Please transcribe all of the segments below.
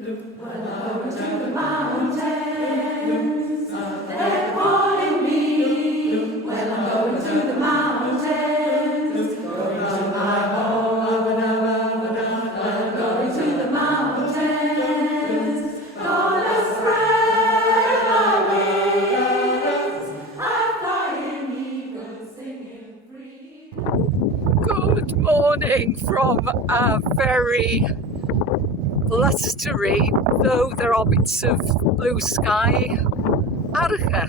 Good morning from a very blustery, though there are bits of blue sky, Arrochar.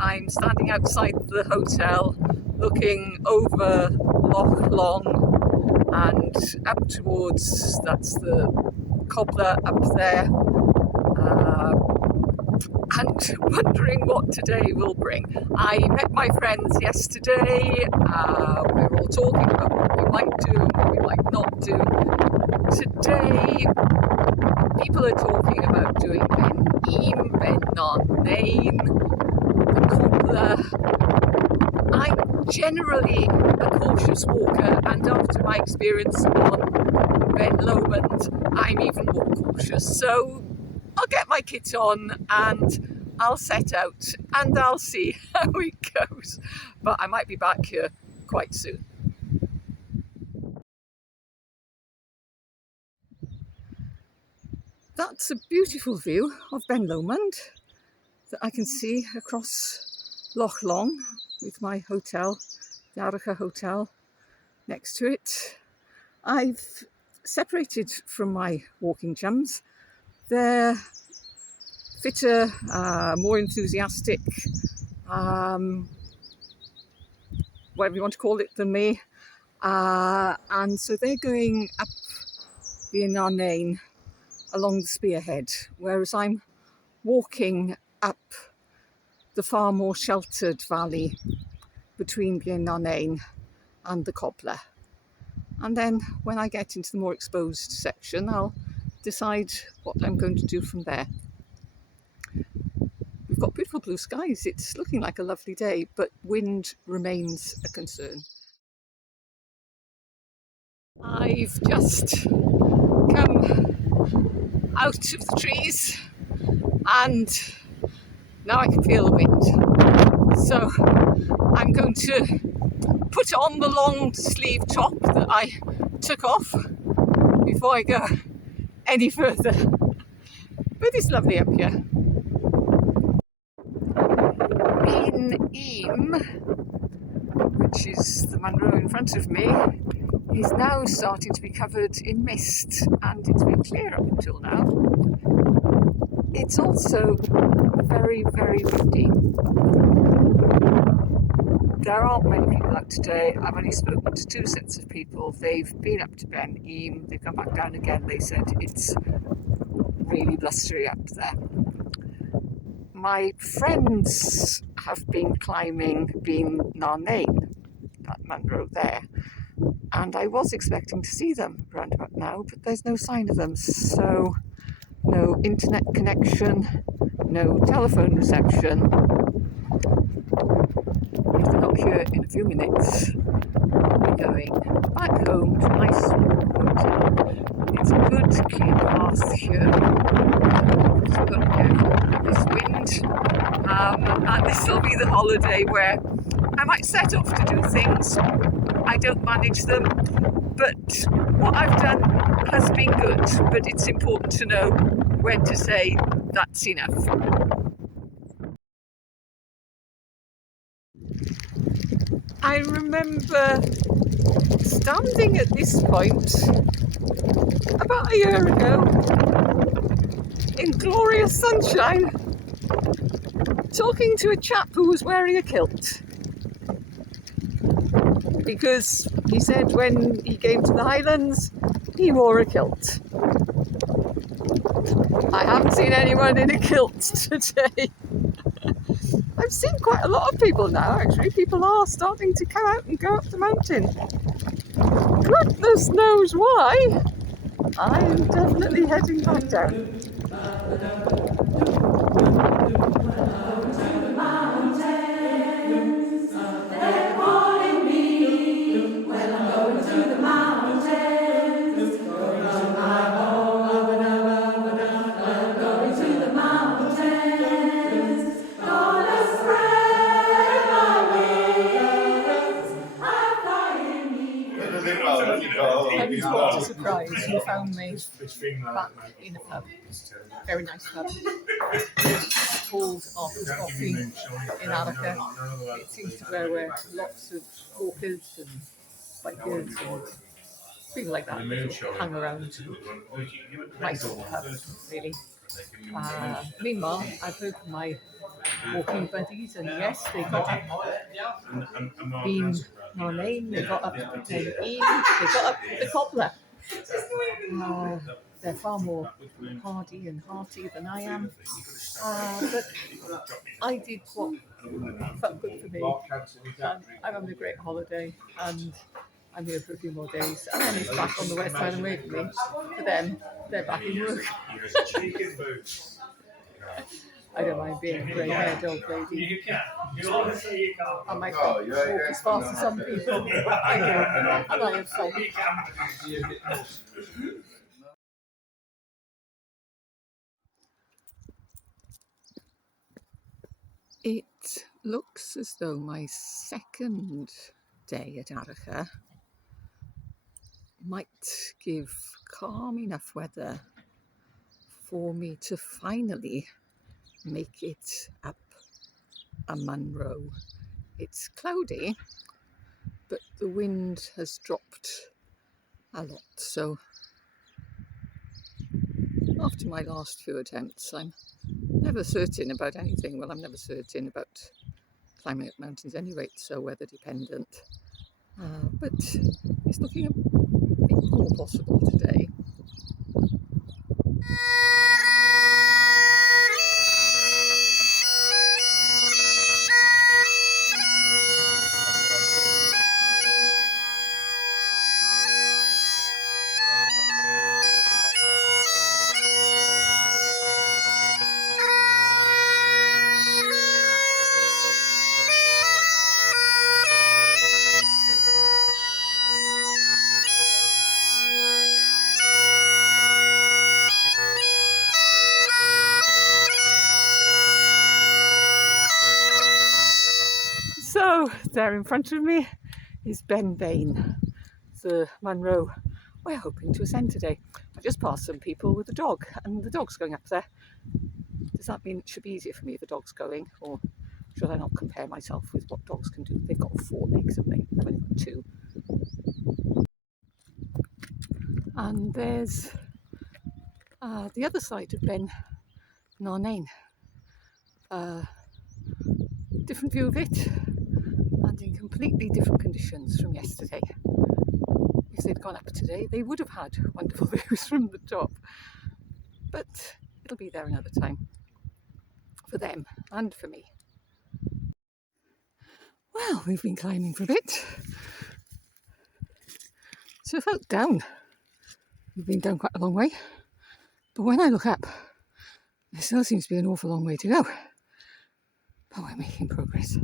I'm standing outside the hotel looking over Loch Lomond and up towards, that's the Cobbler up there, and wondering what today will bring. I met my friends yesterday. We were all talking about what we might do and what we might not do. Today, people are talking about doing Beinn, Narnain, the Cobbler. I'm generally a cautious walker, and after my experience on Loch Lomond, I'm even more cautious. So I'll get my kit on and I'll set out and I'll see how it goes. But I might be back here quite soon. That's a beautiful view of Loch Lomond that I can see across Loch Lomond with my hotel, the Arrochar Hotel, next to it. I've separated from my walking chums. They're fitter, more enthusiastic, whatever you want to call it, than me. And so they're going up the Narnain along the spearhead, whereas I'm walking up the far more sheltered valley between Narnain and the Cobbler. And then when I get into the more exposed section, I'll decide what I'm going to do from there. We've got beautiful blue skies. It's looking like a lovely day, but wind remains a concern. I've just come out of the trees and now I can feel the wind. So I'm going to put on the long sleeve top that I took off before I go any further. But it's lovely up here. Beinn, which is the Munro in front of me, is now starting to be covered in mist, and it's been clear up until now. It's also very, very windy. There aren't many people out today. I've only spoken to two sets of people. They've been up to Beinn, they've come back down again. They said it's really blustery up there. My friends have been climbing Narnain, that Munro there, and I was expecting to see them round about now, but there's no sign of them. So no internet connection, no telephone reception. If they're not here in a few minutes, I'll be going back home to my small hotel. It's a good clean path here, so I've got to be careful with this wind. And this will be the holiday where I might set off to do things. I don't manage them, but what I've done has been good. But it's important to know when to say that's enough. I remember standing at this point about a year ago in glorious sunshine, talking to a chap who was wearing a kilt, because he said when he came to the Highlands he wore a kilt. I haven't seen anyone in a kilt today. I've seen quite a lot of people now, actually. People are starting to come out and go up the mountain. Goodness knows why. I'm definitely heading back down. days, you found me back in a pub, very nice pub, called Bothy in Arrochar. It seems to be where lots of walkers and bikers and people like that hang around. Nice pub, really. Meanwhile, I've heard from my walking buddies, and yes, they got up Beinn, Narnain, they got up Beinn, they got up the Cobbler. They're far more hardy and hearty than I am, but I did what felt good for me, and I'm having a great holiday, and I'm here for a few more days, and then it's back on the West Highland Way for me. For them, they're back in work. I don't mind being a grey-haired old lady. I might not walk as fast as some people. I do, and I have fun. It looks as though my second day at Arrochar might give calm enough weather for me to finally make it up a Munro. It's cloudy, but the wind has dropped a lot, so after my last few attempts, I'm never certain about anything. Well, I'm never certain about climbing up mountains anyway, it's so weather dependent. But it's looking a bit more possible today. So there in front of me is Beinn, the Munro we're hoping to ascend today. I just passed some people with a dog, and the dog's going up there. Does that mean it should be easier for me if the dog's going, or should I not compare myself with what dogs can do? They've got 4 legs, haven't they? I've only got 2. And there's the other side of Beinn, Narnain. Different view of it, and in completely different conditions from yesterday. If they'd gone up today, they would have had wonderful views from the top, but it'll be there another time for them and for me. Well, we've been climbing for a bit, so if I look down, we've been down quite a long way, but when I look up, there still seems to be an awful long way to go, but we're making progress.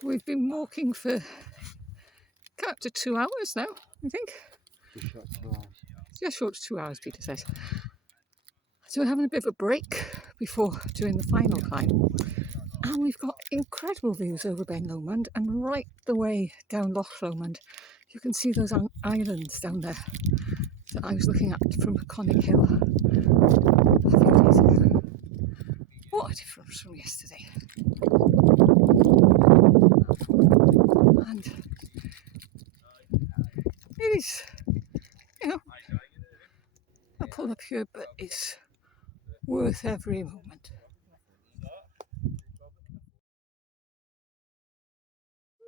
We've been walking for up to 2 hours now, I think. Just short of 2 hours, Peter says. So we're having a bit of a break before doing the final climb. And we've got incredible views over Loch Lomond, and right the way down Loch Lomond, you can see those islands down there that I was looking at from Connick Hill a few days ago. What a difference from yesterday. And it is, a pull up here, but it's worth every moment.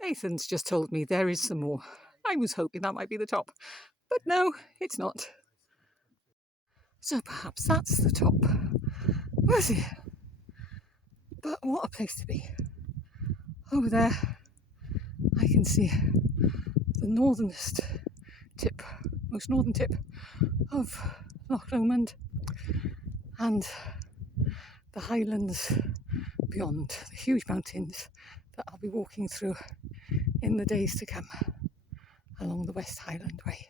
Nathan's just told me there is some more. I was hoping that might be the top, but no, it's not. So perhaps that's the top. Was it? But what a place to be. Over there, I can see the northernest tip, most northern tip of Loch Lomond, and the highlands beyond, the huge mountains that I'll be walking through in the days to come along the West Highland Way.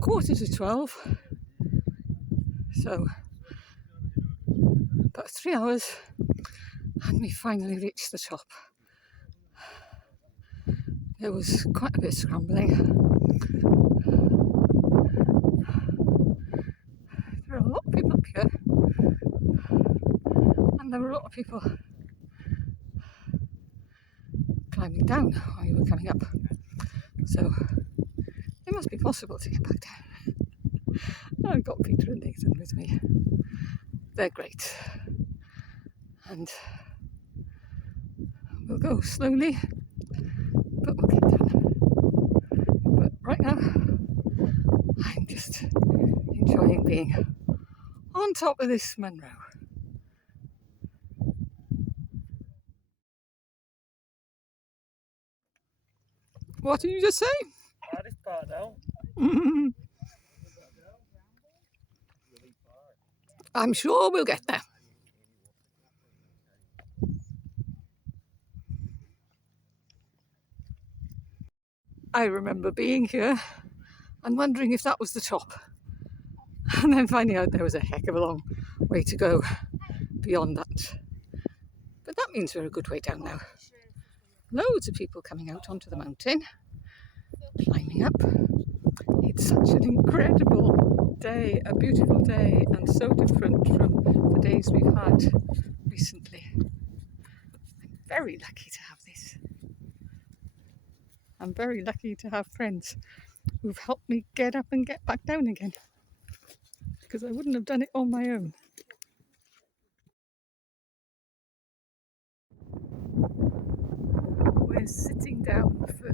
Quarter to 12, so About 3 hours and we finally reached the top. There was quite a bit of scrambling. There are a lot of people up here and there were a lot of people climbing down while you were coming up. So it must be possible to get back down. I've got Peter and Nathan with me. They're great. And we'll go slowly, but we'll get down. But right now, I'm just enjoying being on top of this Munro. What did you just say? Hardest part now. I'm sure we'll get there. I remember being here and wondering if that was the top, and then finding out there was a heck of a long way to go beyond that. But that means we're a good way down now. Loads of people coming out onto the mountain, climbing up. It's such an incredible day, a beautiful day, and so different from the days we've had recently. I'm very lucky to have this. I'm very lucky to have friends who've helped me get up and get back down again, because I wouldn't have done it on my own. We're sitting down for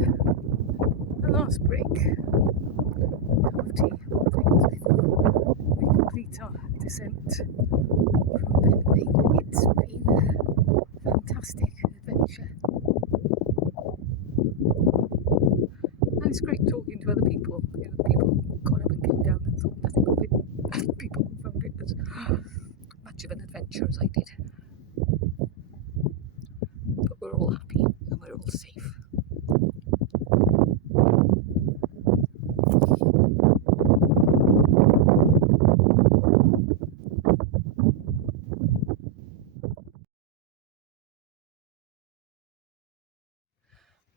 the last break, cup of tea, all things, before we complete our descent from Beinn. It's been a fantastic adventure. And it's great talking to other people, people who got up and came down and thought nothing of it, and people who found it as much of an adventure as I did. But we're all happy and we're all safe.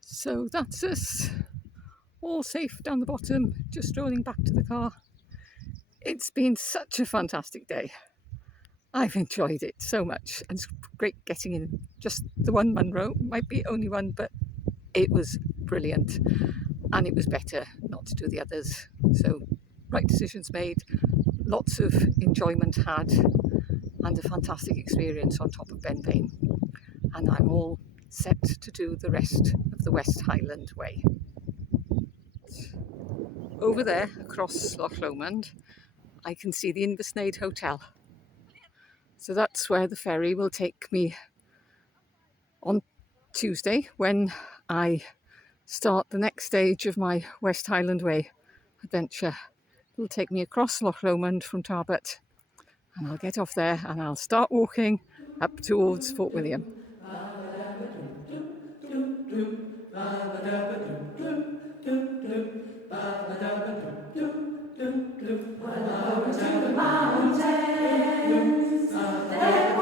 So that's us, all safe down the bottom, just strolling back to the car. It's been such a fantastic day. I've enjoyed it so much, and it's great getting in just the one Munro. Might be only one, but it was brilliant, and it was better not to do the others. So right decisions made, lots of enjoyment had, and a fantastic experience on top of Beinn. And I'm all set to do the rest of the West Highland Way. Over there, across Loch Lomond, I can see the Inversnaid Hotel. So that's where the ferry will take me on Tuesday when I start the next stage of my West Highland Way adventure. It'll take me across Loch Lomond from Tarbert, and I'll get off there and I'll start walking up towards Fort William. When I go to the mountains, they